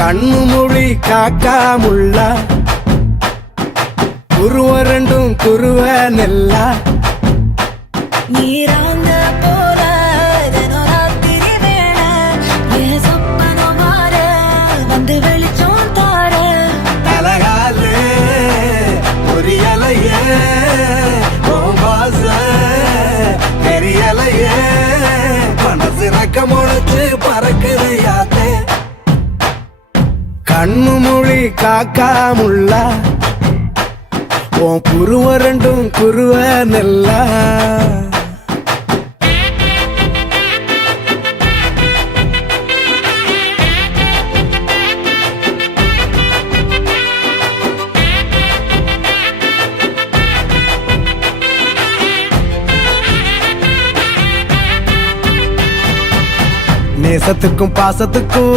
கண்ணு மொழி காக்காமுள்ள குருவ ரெண்டும் குருவ நெல்லா நீராங்க போல தினராத்திரி வேண என் சொப்பனம் மாற வந்து வெளிச்சம் தார தலகாலே பொரியலையே ஓம்பாச பெரியலையே மனசு ரக்க முளைச்சு பறக்குது யாத்தே கண்ணு மொழி காக்காமுள்ள உன் குருவ ரெண்டும் குருவ நெல்லா நேசத்துக்கும் பாசத்துக்கும்